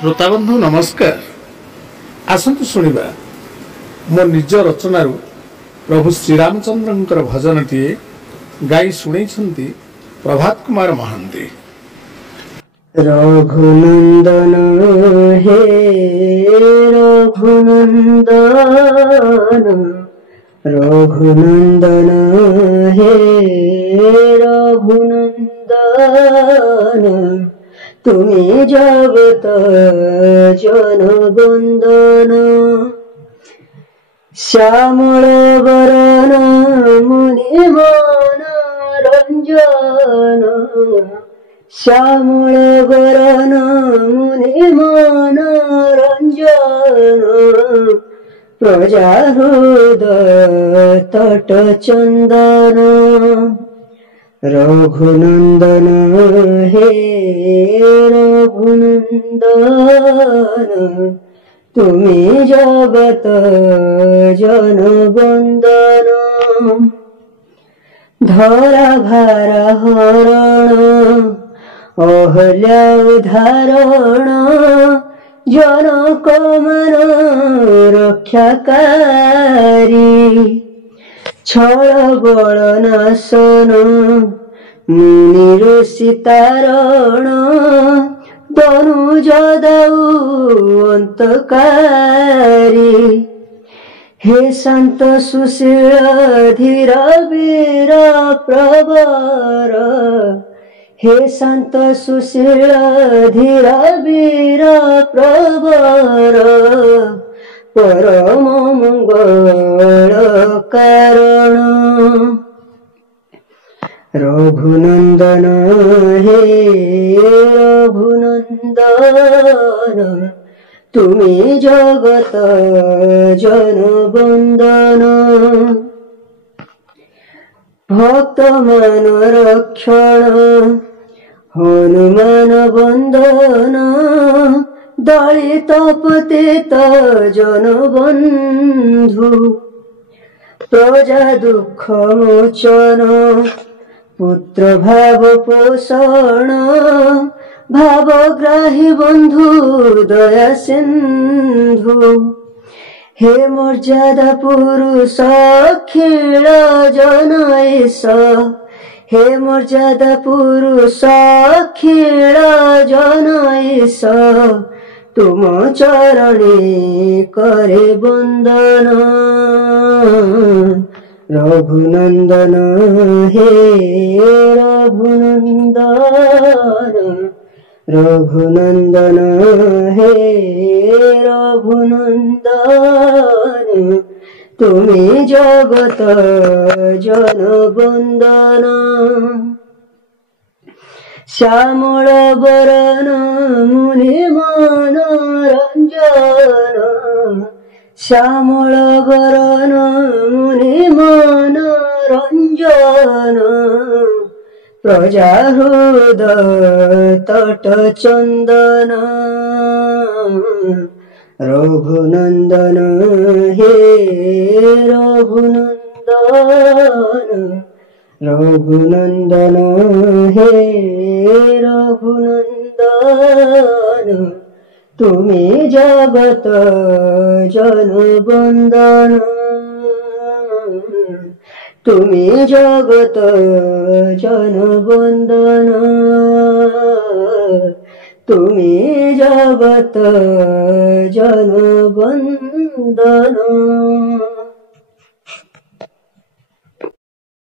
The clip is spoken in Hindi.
श्रोताबंधु नमस्कार। आसंतु शुणिबा मो निज रचनारू प्रभु श्रीरामचंद्र भजनटी गाई शुणैछन्ति प्रभात कुमार महांती। रघुनंदन हे रघुनंदन, रघुनंदन हे रघुनंदन, तुम्ही जगत जनबंदन। श्यामल वरण मुनिमान रंजन, श्यामल वरण मुनिमान रंजन, प्रजाहृदय तट चंदन। रघुनंदन हे रघुनंदन, तुम्ही जगत जनबंदन। धरा भारा हरण अहल्या उदाहरण, जनक मन रक्षाकारी। छल बल नाशन मुनि ऋषि तारण, तनुज दाऊ अंतकारी। हे शांत सुशील धीर वीर प्रवर, हे शांत सुशील धीर वीर प्रवर, परम मंगल कारण। रघुनंदन हे रघुनंदन, तुम्ही जगत जनबंदन। भक्त मन रक्षण हनुमान वंदन, दलित पतित जनबंधु। प्रजा दुख मोचन पुत्र भाव पोषण, भावग्राही बंधु दया सिंधु। हे मर्यादा पुरुष अखिल जनईश, हे मर्यादा पुरुष अखिल जनईश, तुम चरणे करे वंदन। रघुनंदन हे रघुनंदन, रघुनंदन हे रघुनंदन, तुम्ही जगत जनबंदन। श्यामल वरण मुनिमान रंजन, श्यामल वरण मुनिमान रंजन, प्रजाहृदय तट चंदन। रघुनंदन हे रघुनंदन, रघुनंदन हे रघुनंदन, तुम्ही जगत जनबंदन। तुम्ही जगत जनबंदन, तुम्ही जगत जनबंदन।